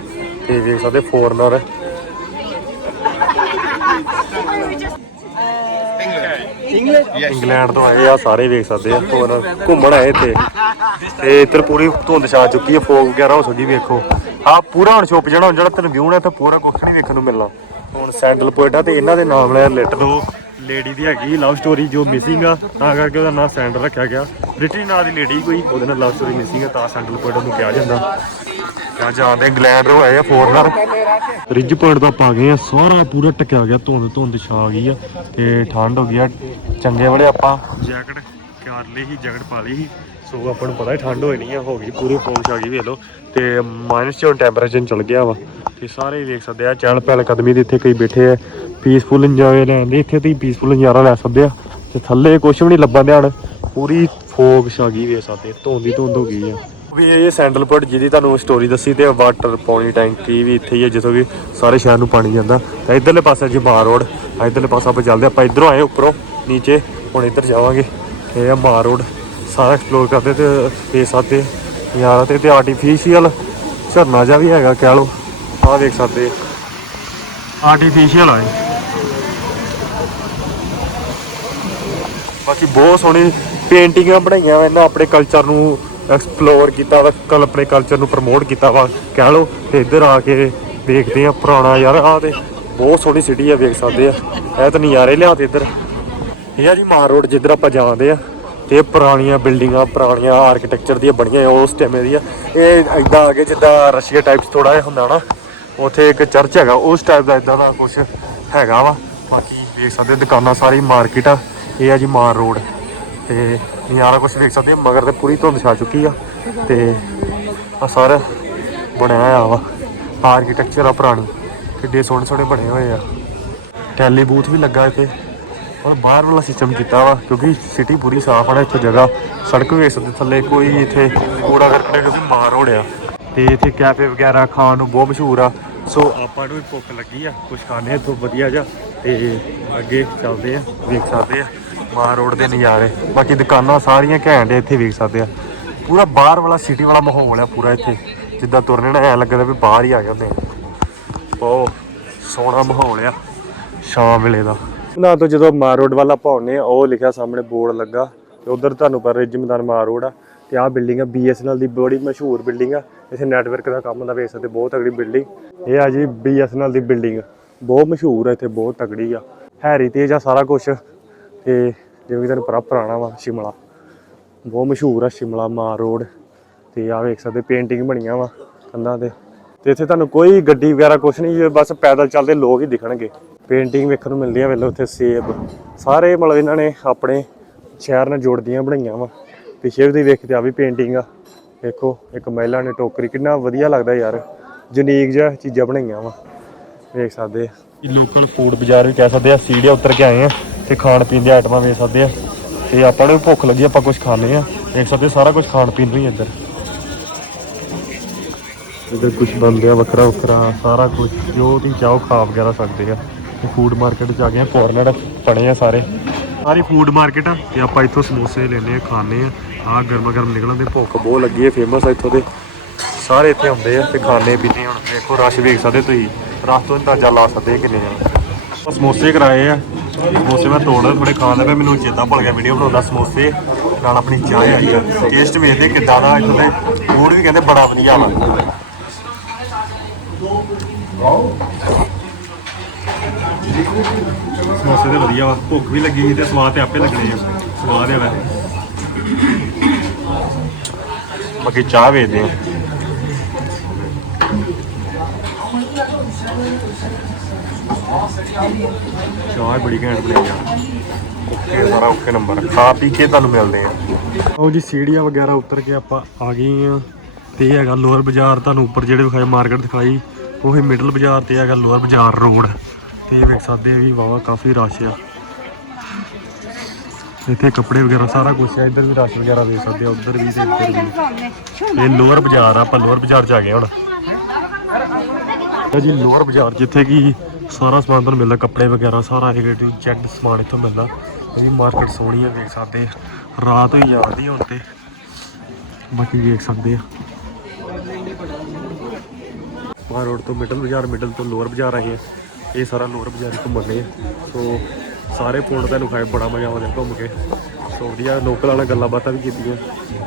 ਤੇ ਵੇਖ ਸਕਦੇ ਫੋਰਨਰ ਇੰਗਲੈਂਡ ਤੋਂ ਆਏ ਆ ਸਾਰੇ ਵੇਖ ਸਕਦੇ ਆ ਹੋਰ ਘੁੰਮਣ ਆਏ ਇੱਥੇ। ਤੇ ਇੱਧਰ ਪੂਰੀ ਧੁੰਦ ਛਾ ਚੁੱਕੀ ਹੈ ਫੋਗ ਵਗੈਰਾ ਹੋ ਸਕੀ ਵੇਖੋ। ਆ ਪੂਰਾ ਹੁਣ ਛੁੱਪ ਜਾਣਾ ਹੁਣ ਜਿਹੜਾ ਤੈਨੂੰ ਵਿਊ ਨੇ ਤਾਂ ਪੂਰਾ ਕੁੱਖ ਨਹੀਂ ਵੇਖਣ ਨੂੰ ਮਿਲਣਾ। ਹੁਣ ਸੈਂਡਲ ਪੁਆਇੰਟ ਆ ਤੇ ਇਹਨਾਂ ਦੇ ਨਾਮ ਲਿਆ ਲਿਟ ਦੋ ਲੇਡੀ ਦੀ ਹੈਗੀ ਲਵ ਸਟੋਰੀ ਜੋ ਮਿਸਿੰਗ ਆ, ਤਾਂ ਕਰਕੇ ਉਹਦਾ ਨਾਮ ਸੈਂਡਲ ਰੱਖਿਆ ਗਿਆ। ਬ੍ਰਿਟਿਸ਼ ਨਾਂ ਦੀ ਲੇਡੀ ਕੋਈ, ਉਹਦੇ ਨਾਲ ਲਵ ਸਟੋਰੀ ਮਿਸਿੰਗ ਆ, ਤਾਂ ਸੈਂਡਲ ਪੁਆਇੰਟ ਨੂੰ ਕਿਹਾ ਜਾਂਦਾ। ਜਾਂ ਜਾਂਦੇ ਇੰਗਲੈਂਡ ਤੋਂ ਆਏ ਆ ਫੋਰਨਰ ਰਿਜ ਪੁਆਇੰਟ ਤੋਂ ਆਪਾਂ ਗਏ ਆ, ਸਾਰਾ ਪੂਰਾ ਟਕਿਆ ਗਿਆ, ਧੁੰਦ ਧੁੰਦ ਛਾ ਗਈ ਆ, ਤੇ ਠੰਡ ਹੋ ਗਈ ਆ। ਚੰਗੇ ਵੇਲੇ ਆਪਾਂ ਜੈਕਟ, ਕਰ ਲਈ ਸੀ, ਜੈਕਟ ਪਾ ਲਈ ਸੀ। ਸੋ ਆਪਾਂ ਨੂੰ ਪਤਾ ਹੀ ਠੰਡ ਹੋਈ ਨਹੀਂ ਆ, ਹੋ ਗਈ ਪੂਰੀ ਫੋਮ ਆ ਗਈ, ਵੇਖ ਲਓ। ਤੇ ਮਾਈਨਸ ਚ ਹੁਣ ਟੈਂਪਰੇਚਰ ਚੱਲ ਗਿਆ ਵਾ। ਤੇ ਸਾਰੇ ਦੇਖ ਸਕਦੇ ਆ, ਚਹਿਲ ਪਹਿਲ ਕਦਮੀ ਦੇ ਇੱਥੇ ਕਈ ਬੈਠੇ ਆ। ਪੀਸਫੁਲ ਇੰਜੋਏ ਲੈਣ ਦੇ, ਇੱਥੇ ਤੁਸੀਂ ਪੀਸਫੁਲ ਨਜ਼ਾਰਾ ਲੈ ਸਕਦੇ ਆ। ਤੇ ਥੱਲੇ ਕੁਝ ਵੀ ਨਹੀਂ ਲੱਭਣ ਦਿਆਣ ਪੂਰੀ ਫੋਗ ਛਾਗੀ ਗਈ ਵੇਖ ਸਕਦੇ ਧੁੰਦ ਹੀ ਧੁੰਦ ਹੋ ਗਈ ਆ। ਵੀ ਇਹ ਸੈਂਡਲਪੁਰ ਜਿਹਦੀ ਤੁਹਾਨੂੰ ਸਟੋਰੀ ਦੱਸੀ ਤੇ ਵਾਟਰ ਪਾਣੀ ਟੈਂਕੀ ਵੀ ਇੱਥੇ ਹੀ ਹੈ ਜਿੱਥੋਂ ਵੀ ਸਾਰੇ ਸ਼ਹਿਰ ਨੂੰ ਪਾਣੀ ਜਾਂਦਾ। ਤਾਂ ਇਧਰਲੇ ਪਾਸੇ ਜੀ ਜਬਾਰ ਰੋਡ ਇਧਰਲੇ ਪਾਸੇ ਆਪਾਂ ਚੱਲਦੇ ਆਪਾਂ ਇਧਰੋਂ ਆਏ ਉੱਪਰੋਂ, ਨੀਚੇ, ਹੁਣ ਇੱਧਰ ਜਾਵਾਂਗੇ। ਇਹ ਆ ਮਾਰ ਰੋਡ। ਸਾਰਾ ਐਕਸਪਲੋਰ ਕਰਦੇ ਤੇ ਫੇਸ ਸਕਦੇ ਯਾਰ ਤੇ ਤੇ ਆਰਟੀਫੀਸ਼ੀਅਲ ਝਰਨਾ ਜਿਹਾ ਵੀ ਹੈਗਾ, ਕਹਿ ਲਓ। ਆਹ ਦੇਖ ਸਕਦੇ ਆਰਟੀਫੀਸ਼ੀਅਲ ਆ ਇਹ। ਬਾਕੀ ਬਹੁਤ ਸੋਹਣੀ ਪੇਂਟਿੰਗਾਂ ਬਣਾਈਆਂ ਵਾ ਇਹਨਾਂ ਆਪਣੇ ਕਲਚਰ ਨੂੰ ਐਕਸਪਲੋਰ ਕੀਤਾ ਵਾ ਕੱਲ ਆਪਣੇ ਕਲਚਰ ਨੂੰ ਪ੍ਰਮੋਟ ਕੀਤਾ ਵਾ, ਕਹਿ ਲਓ। ਤੇ ਇੱਧਰ ਆ ਕੇ ਦੇਖਦੇ ਆ ਪੁਰਾਣਾ ਯਾਰ ਆ ਤੇ ਬਹੁਤ ਸੋਹਣੀ ਸਿਟੀ ਆ, ਵੇਖ ਸਕਦੇ ਆ। ਇਹ ਤਾਂ ਨਜ਼ਾਰੇ ਲਿਆ ਤੇ ਇੱਧਰ। ਇਹ ਆ ਜੀ ਮਾਰ ਰੋਡ, ਜਿੱਧਰ ਆਪਾਂ ਜਾਂਦੇ ਆ। ਤੇ ਇਹ ਪੁਰਾਣੀਆਂ ਬਿਲਡਿੰਗਾਂ, ਪੁਰਾਣੀਆਂ ਆਰਕੀਟੈਕਚਰ ਦੀਆਂ ਬਣੀਆਂ ਉਸ ਟਾਈਮ ਦੀਆਂ। ਇਹ ਐਦਾਂ ਆ ਕੇ ਜਿੱਦਾਂ ਰਸ਼ੀਆ ਟਾਈਪਸ ਥੋੜਾ ਜਿਹਾ ਹੁੰਦਾ ਨਾ, ਉੱਥੇ ਇੱਕ ਚਰਚ ਹੈਗਾ, ਉਸ ਟਾਈਪ ਦਾ ਇਦਾਂ ਦਾ ਕੁਝ ਹੈਗਾ ਵਾ। ਬਾਕੀ ਵੇਖ ਸਕਦੇ ਦੁਕਾਨਾਂ ਸਾਰੀ ਮਾਰਕੀਟ ਆ, ਇਹ ਆ ਜੀ ਮਾਰ ਰੋਡ। ਤੇ ਨਜ਼ਾਰਾ ਕੁਝ ਵੇਖ ਸਕਦੇ ਮਗਰ ਤੇ ਪੂਰੀ ਧੁੰਦ ਛਾ ਚੁੱਕੀ ਆ। ਤੇ ਆ ਸਾਰਾ ਬਣਿਆ ਹੋਇਆ ਵਾ ਆਰਕੀਟੈਕਚਰ ਆ ਪੁਰਾਣੀ। ਕਿੱਡੇ ਸੋਹਣੇ ਸੋਹਣੇ ਬਣੇ ਹੋਏ ਆ। ਟੈਲੀ ਬੂਥ ਵੀ ਲੱਗਾ ਇੱਥੇ। ਔਰ ਬਾਹਰ ਵਾਲਾ ਸਿਸਟਮ ਕੀਤਾ ਵਾ, ਕਿਉਂਕਿ ਸਿਟੀ ਪੂਰੀ ਸਾਫ਼ ਆ ਨਾ, ਇੱਥੇ ਜਗ੍ਹਾ, ਸੜਕ ਵੀ ਵੇਖ ਥੱਲੇ ਕੋਈ ਇੱਥੇ ਕੂੜਾ ਕਰਕਟ ਕਿਉਂਕਿ ਮਾਰ ਹੋੜਿਆ ਤੇ ਇੱਥੇ ਕੈਫੇ ਵਗੈਰਾ ਖਾਣ ਨੂੰ ਬਹੁਤ ਮਸ਼ਹੂਰ ਆ। ਸੋ ਆਪਾਂ ਨੂੰ ਵੀ ਭੁੱਖ ਲੱਗੀ ਆ ਕੁਝ ਖਾਣੇ ਤੋਂ ਵਧੀਆ ਜਿਹਾ। ਤੇ ਅੱਗੇ ਚੱਲਦੇ ਆ, ਵੇਖ ਸਕਦੇ ਆ ਮਾਰ ਰੋਡ ਦੇ ਨਜ਼ਾਰੇ। ਬਾਕੀ ਦੁਕਾਨਾਂ ਸਾਰੀਆਂ ਘੈਂਟ ਇੱਥੇ ਵੇਖ ਸਕਦੇ ਆ। ਪੂਰਾ ਬਾਹਰ ਵਾਲਾ ਸਿਟੀ ਵਾਲਾ ਮਾਹੌਲ ਆ ਪੂਰਾ ਇੱਥੇ। ਜਿੱਦਾਂ ਤੁਰਨੇ ਨਾਲ ਐ ਲੱਗਦਾ ਵੀ ਬਾਹਰ ਹੀ ਆ ਗਏ ਹੁੰਦੇ ਬਹੁਤ ਸੋਹਣਾ ਮਾਹੌਲ ਆ, ਸ਼ਾਮ ਵੇਲੇ ਦਾ। ਨਾ ਤੋਂ ਜਦੋਂ ਮਾਰ ਰੋਡ ਵਾਲਾ ਆਪਾਂ ਆਉਂਦੇ ਆ ਉਹ ਲਿਖਿਆ ਸਾਹਮਣੇ ਬੋਰਡ ਲੱਗਾ ਤੇ ਉਧਰ ਤੁਹਾਨੂੰ ਪਰ ਰਿਜ ਮੈਦਾਨ ਮਾਰ ਰੋਡ ਆ ਤੇ ਆਹ ਬਿਲਡਿੰਗ ਆ BSNL ਦੀ ਬੜੀ ਮਸ਼ਹੂਰ ਬਿਲਡਿੰਗ ਆ। ਇੱਥੇ ਨੈਟਵਰਕ ਦਾ ਕੰਮ ਦਾ ਵੇਖ ਸਕਦੇ ਬਹੁਤ ਤਗੜੀ ਬਿਲਡਿੰਗ ਇਹ ਆ ਜੀ BSNL ਦੀ ਬਿਲਡਿੰਗ ਬਹੁਤ ਮਸ਼ਹੂਰ ਆ ਇੱਥੇ, ਬਹੁਤ ਤਗੜੀ ਆ। ਹੈਰੀਟੇਜ ਆ ਸਾਰਾ ਕੁਝ ਤੇ ਜਿਵੇਂ ਕਿ ਤੁਹਾਨੂੰ ਪਤਾ ਪੁਰਾਣਾ ਵਾ, ਸ਼ਿਮਲਾ। ਬਹੁਤ ਮਸ਼ਹੂਰ ਆ ਸ਼ਿਮਲਾ ਮਾਰ ਰੋਡ। ਤੇ ਆ ਵੇਖ ਸਕਦੇ ਪੇਂਟਿੰਗ ਬਣੀਆਂ ਵਾ ਕੰਧਾਂ ਤੇ। ਤੇ ਇੱਥੇ ਤੁਹਾਨੂੰ ਕੋਈ ਗੱਡੀ ਵਗੈਰਾ ਕੁਛ ਨਹੀਂ, ਬਸ ਪੈਦਲ ਚੱਲਦੇ ਲੋਕ ਹੀ ਦਿਖਣਗੇ। ਪੇਂਟਿੰਗ ਵੇਖਣ ਨੂੰ ਮਿਲਦੀ ਆ ਵੇਲੋ ਉੱਥੇ ਸੇਬ, ਸਾਰੇ ਮਤਲਬ ਇਹਨਾਂ ਨੇ ਆਪਣੇ ਸ਼ਹਿਰ ਨਾਲ ਜੋੜਦੀਆਂ ਬਣਾਈਆਂ ਵਾ। ਪਿੱਛੇ ਵੀ ਤੁਸੀਂ ਵੇਖਦੇ ਆ ਵੀ ਪੇਂਟਿੰਗ ਆ। ਦੇਖੋ ਇੱਕ ਮਹਿਲਾ ਨੇ ਟੋਕਰੀ, ਕਿੰਨਾ ਵਧੀਆ ਲੱਗਦਾ ਯਾਰ। ਯੂਨੀਕ ਜਿਹਾ ਚੀਜ਼ਾਂ ਬਣਾਈਆਂ ਵਾ। ਵੇਖ ਸਕਦੇ ਆ। ਲੋਕਲ ਫੂਡ ਬਾਜ਼ਾਰ ਵੀ ਕਹਿ ਸਕਦੇ ਆ, ਸੀੜੀਆਂ ਉੱਤਰ ਕੇ ਆਏ ਆ ਤੇ ਖਾਣ ਪੀਣ ਦੀਆਂ ਆਈਟਮਾਂ ਵੇਖ ਸਕਦੇ ਆ। ਤੇ ਆਪਾਂ ਨੂੰ ਵੀ ਭੁੱਖ ਲੱਗੀ, ਆਪਾਂ ਕੁਝ ਖਾਣੇ ਆ। ਦੇਖ ਸਕਦੇ ਸਾਰਾ ਕੁਝ ਖਾਣ ਪੀਣ ਨੂੰ ਹੀ ਇੱਧਰ। ਇੱਧਰ ਕੁਝ ਬਣਦੇ ਆ ਵੱਖਰਾ ਵੱਖਰਾ ਸਾਰਾ ਕੁਝ ਜੋ ਤੁਸੀਂ ਚਾਹੋ ਖਾ ਵਗੈਰਾ ਸਕਦੇ ਆ। ਫੂਡ ਮਾਰਕੀਟ ਚ ਆ ਗਏ ਆ ਕੋਰਨਰ ਪੜੇ ਆ ਸਾਰੇ। ਸਾਰੀ ਫੂਡ ਮਾਰਕੀਟ ਆ, ਤੇ ਆਪਾਂ ਇੱਥੋਂ ਸਮੋਸੇ ਲੈਨੇ ਆ ਖਾਣੇ ਆ। ਆ ਗਰਮ ਗਰਮ ਨਿਕਲਣ ਦੇ ਭੁੱਖ ਬਹੁਤ ਲੱਗੀ ਹੈ ਫੇਮਸ ਆ ਇੱਥੋਂ ਦੇ। ਸਾਰੇ ਇੱਥੇ ਆਉਂਦੇ ਆ ਤੇ ਖਾਣੇ ਪੀਣੇ ਹੁਣ। ਦੇਖੋ, ਰਸ਼ ਵੇਖ ਸਕਦੇ ਤੁਸੀਂ। ਰਸ਼ ਤੋਂ ਅੰਦਾਜ਼ਾ ਲਾ ਸਕਦੇ ਕਿੰਨੇ ਆ। ਸਮੋਸੇ ਕਰਾਏ ਆ। ਸਮੋਸੇ ਮੈਂ ਤੋੜਦਾ ਥੋੜੇ ਖਾਣ ਦਾ ਮੈਨੂੰ ਚੇਤਾ ਭੁੱਲ ਗਿਆ ਵੀਡੀਓ ਬਣਾਉਂਦਾ ਸਮੋਸੇ। ਨਾਲ ਆਪਣੀ ਚਾਹ ਆਈ ਆ। ਟੇਸਟ ਵੇਖਦੇ ਕਿੱਦਾਂ ਦਾ ਇੱਥੋਂ ਦੇ। ਫੂਡ ਵੀ ਕਹਿੰਦੇ ਬੜਾ ਵਧੀਆ ਵਾ। ਸਮੋਸੇ ਤੇ ਵਧੀਆ ਵਾ, ਭੁੱਖ ਵੀ ਲੱਗੀ ਸੀ ਤੇ ਸਵਾਦ ਤੇ ਆਪੇ ਲੱਗਣੇ ਆ। ਸਵਾਦ ਆ ਵੈਸੇ। ਬਾਕੀ ਚਾਹ ਵੇਚਦੇ ਆ। ਚਾਹ ਬੜੀ ਘੈਂਟ ਬਣੀ ਆ। ਓਕੇ ਸਾਰਾ ਓਕੇ ਨੰਬਰ। ਖਾ ਪੀ ਕੇ ਤੁਹਾਨੂੰ ਮਿਲਦੇ ਆ। ਉਹ ਜੀ, ਸੀੜੀਆਂ ਵਗੈਰਾ ਉਤਰ ਕੇ ਆਪਾਂ ਆ ਗਏ ਆ। ਤੇ ਹੈਗਾ ਲੋਅਰ ਬਾਜ਼ਾਰ, ਤੁਹਾਨੂੰ ਉੱਪਰ ਜਿਹੜੇ ਵਿਖਾਏ ਮਾਰਕੀਟ ਦਿਖਾਈ, ਉਹ ਹੀ ਮਿਡਲ ਬਾਜ਼ਾਰ ਤੇ ਹੈਗਾ ਲੋਅਰ ਬਾਜ਼ਾਰ ਰੋਡ। ਤੇ ਵੇਖ ਸਕਦੇ ਆ ਵੀ ਵਾਵਾ ਕਾਫੀ ਰਸ਼ ਆ। ਇੱਥੇ ਕੱਪੜੇ ਵਗੈਰਾ ਸਾਰਾ ਕੁਝ ਆ, ਇੱਧਰ ਵੀ ਰਸ਼ ਵਗੈਰਾ ਵੇਖ ਸਕਦੇ ਆ, ਉੱਧਰ ਵੀ ਤੇ ਇੱਧਰ ਵੀ। ਇਹ ਲੋਅਰ ਬਾਜ਼ਾਰ ਆ, ਆਪਾਂ ਲੋਅਰ ਬਾਜ਼ਾਰ ਚ ਆ ਗਏ ਹੁਣ ਜੀ ਲੋਅਰ ਬਾਜ਼ਾਰ, ਜਿੱਥੇ ਕਿ ਸਾਰਾ ਸਮਾਨ ਤੁਹਾਨੂੰ ਮਿਲਦਾ, ਕੱਪੜੇ ਵਗੈਰਾ, ਸਾਰਾ ਇਹ ਜਿਹੜੀ ਚੈੱਕ ਸਮਾਨ ਇੱਥੋਂ ਮਿਲਦਾ। ਇਹ ਵੀ ਮਾਰਕੀਟ ਸੋਹਣੀ ਆ, ਵੇਖ ਸਕਦੇ ਆ। ਰਾਤ ਹੋਈ ਜਾਂਦੀ ਹੁਣ ਤੇ। ਬਾਕੀ ਵੇਖ ਸਕਦੇ ਆ। ਮਾਰ ਰੋਡ ਤੋਂ ਮਿਡਲ ਬਾਜ਼ਾਰ ਮਿਡਲ ਤੋਂ ਲੋਅਰ ਬਾਜ਼ਾਰ ਆਏ ਆ। ਇਹ ਸਾਰਾ ਲੋਅਰ ਬਾਜ਼ਾਰ ਹੀ ਘੁੰਮਣੇ ਸੋ ਸਾਰੇ ਪੁੰਡ ਤੁਹਾਨੂੰ ਖਾਏ ਬੜਾ ਮਜ਼ਾ ਆਉਂਦਾ ਘੁੰਮ ਕੇ। ਸੋ ਵਧੀਆ ਲੋਕਲ ਵਾਲਾ ਗੱਲਾਂ ਬਾਤਾਂ ਵੀ ਕੀਤੀਆਂ।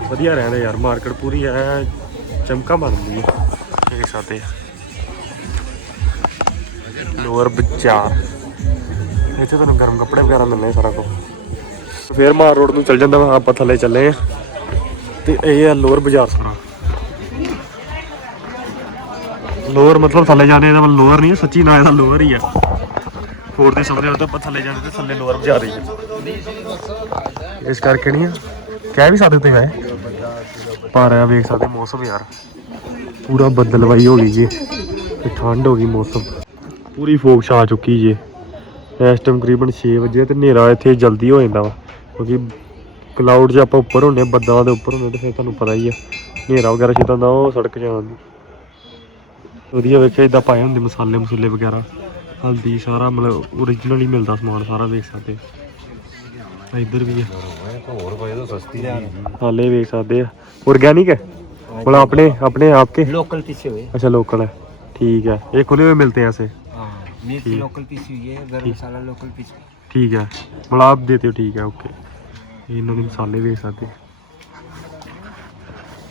ਵਧੀਆ ਰਹਿੰਦਾ ਯਾਰ ਮਾਰਕੀਟ ਪੂਰੀ ਐ ਚਮਕਾ ਮਾਰਦੀ ਹੈ। ਇਹ ਸਕਦੇ ਆ ਲੋਅਰ ਬਾਜ਼ਾਰ। ਇੱਥੇ ਤੁਹਾਨੂੰ ਗਰਮ ਕੱਪੜੇ ਵਗੈਰਾ ਮਿਲਣੇ ਸਾਰਾ ਕੁਝ ਫੇਰ ਮਾਰ ਰੋਡ ਨੂੰ ਚੱਲ ਜਾਂਦਾ ਵਾ, ਆਪਾਂ ਥੱਲੇ ਚੱਲੇ ਆ। ਤੇ ਇਹ ਆ ਲੋਅਰ ਬਾਜ਼ਾਰ ਸਾਰਾ। ਲੋਅਰ ਮਤਲਬ ਥੱਲੇ ਜਾਣੇ ਦਾ ਮਤਲਬ ਲੋਅਰ ਨਹੀਂ ਹੈ, ਸੱਚੀ ਨਾ ਇਹਦਾ ਲੋਅਰ ਹੀ ਆ ਫੋਰ ਦੇ ਸਮਝਦੇ ਹੋ ਤਾਂ ਆਪਾਂ ਥੱਲੇ ਜਾਣੇ ਤੇ ਥੱਲੇ ਲੋਅਰ ਬਾਜ਼ਾਰ ਹੀ ਆ ਇਸ ਕਰਕੇ ਨਹੀਂ ਆ ਕਹਿ ਵੀ ਸਕਦੇ ਤੇ ਹੈ। ਪਰ ਆ ਵੇਖ ਸਕਦੇ ਮੌਸਮ ਯਾਰ। ਪੂਰਾ ਬੱਦਲਵਾਈ ਹੋ ਗਈ ਜੀ। ਤੇ ਠੰਡ ਹੋ ਗਈ ਮੌਸਮ। ਪੂਰੀ ਫੋਗ ਛਾ ਚੁੱਕੀ ਜੀ। ਇਸ ਟਾਈਮ ਤਕਰੀਬਨ 6 ਵਜੇ ਤੇ ਹਨੇਰਾ ਇੱਥੇ ਜਲਦੀ ਹੋ ਜਾਂਦਾ ਵਾ। ਕਿਉਂਕਿ ਕਲਾਊਡ 'ਚ ਆਪਾਂ ਉੱਪਰ ਹੁੰਨੇ ਬੱਦਲਾਂ ਦੇ ਉੱਪਰ ਹੁੰਨੇ ਤੇ ਫਿਰ ਤੁਹਾਨੂੰ ਪਤਾ ਹੀ ਆ। ਹਨੇਰਾ ਵਗੈਰਾ ਜਿੱਦਾਂ ਦਾ ਉਹ ਸੜਕ 'ਚ ਆਉਂਦੀ ਵਧੀਆ ਵੇਖਿਆ ਇਦਾਂ ਪਾਏ ਹੁੰਦੇ ਮਸਾਲੇ ਮਸੂਲੇ ਵਗੈਰਾ ਹਲਦੀ ਸਾਰਾ ਮਤਲਬ ਓਰੀਜਨਲ ਹੀ ਮਿਲਦਾ ਸਮਾਨ ਸਾਰਾ ਵੇਖ ਸਕਦੇ ਆ ਇੱਧਰ ਵੀ ਆ ਹੋਰ ਕੋਈ ਤਾਂ ਸਸਤੀ ਹੈ ਹਾਲੇ ਵੇਖ ਸਕਦੇ ਆ ਆਰਗੈਨਿਕ ਹੈ ਮਤਲਬ ਆਪਣੇ ਆਪਣੇ ਆਪ के लोकल पीसे हुए अच्छा लोकल है ठीक है ये खुले हुए मिलते हैं ऐसे हाँ मिर्च ठीक। लोकल पीसी हुई है गरम मसाला लोकल पीस ठीक है मतलब आप देते हो ठीक है ओके ਇਹਨਾਂ ਦੇ ਮਸਾਲੇ ਵੇਖ ਸਕਦੇ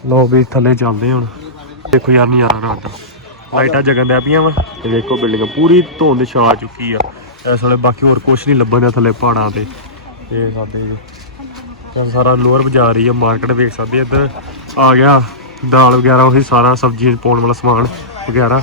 ਲੋ ਵੀ ਥੱਲੇ ਚੱਲਦੇ ਹਾਂ ਹੁਣ ਦੇਖੋ ਯਾਰ ਨਜ਼ਾਰਾ ਰਾਤ ਦਾ ਲਾਈਟਾਂ ਜਗਨ ਦੇ ਪਈਆਂ ਵਾ। ਤੇ ਵੇਖੋ ਬਿਲਡਿੰਗ ਪੂਰੀ ਧੁੰਦ ਛਾ ਚੁੱਕੀ ਆ। ਇਸ ਵੇਲੇ ਬਾਕੀ ਹੋਰ ਕੁਝ ਨਹੀਂ ਲੱਭਣ ਦਿਆ ਥੱਲੇ ਪਹਾੜਾਂ ਤੇ। ਇਹ ਸਾਡੇ ਤਾਂ ਸਾਰਾ ਲੋਅਰ ਬਾਜ਼ਾਰ ਹੀ ਆ, ਮਾਰਕੀਟ ਵੇਖ ਸਕਦੇ ਇੱਧਰ। ਆ ਗਿਆ, ਦਾਲ ਵਗੈਰਾ, ਉਹੀ ਸਾਰਾ ਸਬਜ਼ੀਆਂ ਪਾਉਣ ਵਾਲਾ ਸਮਾਨ ਵਗੈਰਾ।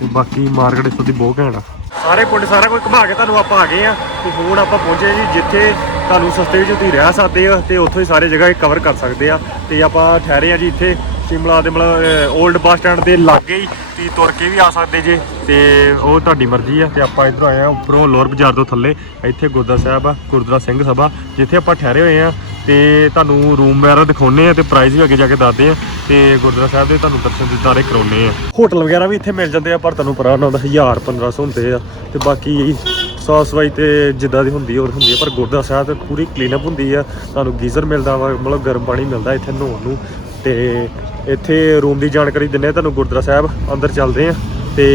ਤੇ ਬਾਕੀ ਮਾਰਕੀਟ ਇੱਥੋਂ ਦੀ ਬਹੁਤ ਘੈਂਟ ਆ। ਸਾਰੇ ਪਿੰਡ ਸਾਰਾ ਕੁਝ ਘੁਮਾ ਕੇ ਤੁਹਾਨੂੰ ਆਪਾਂ ਆ ਗਏ ਆ। ਤੇ ਹੁਣ ਆਪਾਂ ਪਹੁੰਚੇ ਜੀ ਜਿੱਥੇ ਤੁਹਾਨੂੰ ਸਸਤੇ ਵਿੱਚ ਤੁਸੀਂ ਰਹਿ ਸਕਦੇ ਆ ਤੇ ਉੱਥੋਂ ਹੀ ਸਾਰੇ ਜਗ੍ਹਾ ਕਵਰ ਕਰ ਸਕਦੇ ਆ। ਤੇ ਆਪਾਂ ਠਹਿਰੇ ਆ ਜੀ ਇੱਥੇ। ਸ਼ਿਮਲਾ ਦੇ ਮਤਲਬ 올ਡ ਬੱਸ ਸਟੈਂਡ ਦੇ ਲਾਗੇ ਹੀ ਤੁਸੀਂ ਤੁਰ ਕੇ ਵੀ ਆ ਸਕਦੇ ਜੇ। ਤੇ ਉਹ ਤੁਹਾਡੀ ਮਰਜ਼ੀ ਆ, ਤੇ ਆਪਾਂ ਇਧਰੋਂ ਆਏ ਆ ਉੱਪਰੋਂ ਲੋਅਰ ਬਾਜ਼ਾਰ ਤੋਂ ਥੱਲੇ। ਇੱਥੇ ਗੁਰਦੁਆਰਾ ਸਾਹਿਬ ਆ, ਗੁਰਦੁਆਰਾ ਸਿੰਘ ਸਭਾ, ਜਿੱਥੇ ਆਪਾਂ ਠਹਿਰੇ ਹੋਏ ਆ। ਤੇ ਤੁਹਾਨੂੰ ਰੂਮ ਵਗੈਰਾ ਦਿਖਾਉਨੇ ਆ ਤੇ ਪ੍ਰਾਈਸ ਵੀ ਅੱਗੇ ਜਾ ਕੇ ਦੱਸਦੇ ਆ। ਤੇ ਗੁਰਦੁਆਰਾ ਸਾਹਿਬ ਦੇ ਤੁਹਾਨੂੰ ਦਰਸ਼ਨ ਦਿਦਾਰੇ ਕਰਾਉਨੇ ਆ। ਹੋਟਲ ਵਗੈਰਾ ਵੀ ਇੱਥੇ ਮਿਲ ਜਾਂਦੇ ਆ, ਪਰ ਤੁਹਾਨੂੰ ਪਤਾ ਉਹਨਾਂ ਦਾ 1000 1500 ਹੁੰਦੇ ਆ। ਤੇ ਬਾਕੀ ਸਾਫ਼ ਸਫ਼ਾਈ ਤੇ ਜਿੱਦਾਂ ਦੀ ਹੁੰਦੀ ਹੋਰ ਹੁੰਦੀ ਆ। ਪਰ ਗੁਰਦੁਆਰਾ ਸਾਹਿਬ ਤੇ ਪੂਰੀ ਕਲੀਨ ਅਪ ਹੁੰਦੀ ਆ। ਤੁਹਾਨੂੰ ਗੀਜ਼ਰ ਮਿਲਦਾ ਵਾ, ਮਤਲਬ ਗਰਮ ਪਾਣੀ ਮਿਲਦਾ ਇੱਥੇ ਨਹਾਉਣ ਨੂੰ। ਤੇ ਇੱਥੇ ਰੂਮ ਦੀ ਜਾਣਕਾਰੀ ਦਿੰਨੇ ਆ ਤੁਹਾਨੂੰ, ਗੁਰਦੁਆਰਾ ਸਾਹਿਬ ਅੰਦਰ ਚੱਲਦੇ ਆ ਤੇ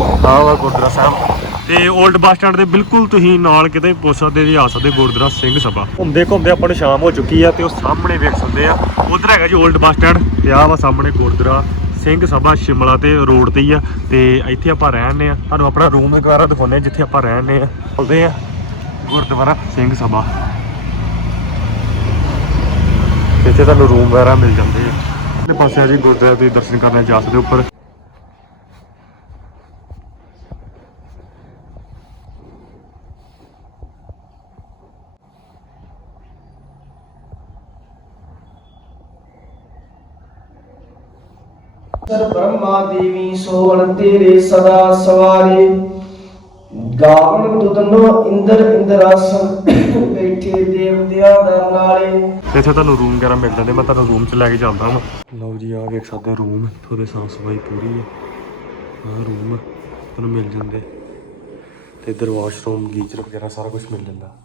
ਆਹ ਵਾ ਗੁਰਦੁਆਰਾ ਸਾਹਿਬ। ਤੇ 올ਡ ਬੱਸ ਸਟੈਂਡ ਦੇ ਬਿਲਕੁਲ ਤੁਸੀਂ ਨਾਲ ਕਿਤੇ ਪੁੱਛ ਸਕਦੇ ਜੀ, ਆ ਸਕਦੇ ਗੁਰਦੁਆਰਾ ਸਿੰਘ ਸਭਾ। ਘੁੰਮਦੇ ਘੁੰਮਦੇ ਆਪਾਂ ਨੂੰ ਸ਼ਾਮ ਹੋ ਚੁੱਕੀ ਆ ਤੇ ਉਹ ਸਾਹਮਣੇ ਵੇਖ ਸਕਦੇ ਆ, ਉਧਰ ਹੈਗਾ ਜੀ 올ਡ ਬੱਸ ਸਟੈਂਡ ਤੇ ਆਹ ਵਾ ਸਾਹਮਣੇ ਗੁਰਦੁਆਰਾ ਸਿੰਘ ਸਭਾ ਸ਼ਿਮਲਾ ਤੇ ਰੋਡ ਤੇ ਹੀ ਆ ਤੇ ਇੱਥੇ ਆਪਾਂ ਰਹਿਣੇ ਆ। ਤੁਹਾਨੂੰ ਆਪਣਾ ਰੂਮ ਵਗੈਰਾ ਦਿਖਾਉਂਦੇ ਆ ਜਿੱਥੇ ਆਪਾਂ ਰਹਿਣੇ ਆ। ਚੱਲਦੇ ਆ ਗੁਰਦੁਆਰਾ ਸਿੰਘ ਸਭਾ। ਇੱਥੇ ਤੁਹਾਨੂੰ ਰੂਮ ਵਗੈਰਾ ਮਿਲ ਜਾਂਦੇ ਆ। ਇਹਦੇ ਪਾਸੇ ਆ ਜੀ ਗੁਰਦੁਆਰਾ ਤੁਸੀਂ ਦਰਸ਼ਨ ਕਰਨ ਜਾ ਸਕਦੇ ਉੱਪਰ। ਸਰ ਬ੍ਰਹਮਾ ਦੇਵੀ ਸੋਵਣ ਤੇਰੇ ਸਦਾ ਸਵਾਰੇ। ਗਾਵਨ ਤੁਦਨੋ ਇੰਦਰ ਇੰਦਰਾਸਨ ਬੈਠੇ ਦੇਵਤਿਆਂ ਦਾ ਨਾਲੇ। ਇੱਥੇ ਤੁਹਾਨੂੰ ਰੂਮ ਵਗੈਰਾ ਮਿਲ ਜਾਂਦੇ ਮੈਂ ਤੁਹਾਨੂੰ ਰੂਮ 'ਚ ਲੈ ਕੇ ਚੱਲਦਾ ਹਾਂ ਲਓ ਜੀ ਆਹ ਵੇਖ ਸਕਦੇ ਰੂਮ ਥੋੜੇ ਸਾਫ਼ ਸਫ਼ਾਈ ਪੂਰੀ ਹੈ। ਆਹ ਰੂਮ ਤੁਹਾਨੂੰ ਮਿਲ ਜਾਂਦੇ। ਤੇ ਇੱਧਰ ਵਾਸ਼ਰੂਮ ਗੀਜ਼ਰ ਵਗੈਰਾ ਸਾਰਾ ਕੁਝ ਮਿਲ ਜਾਂਦਾ।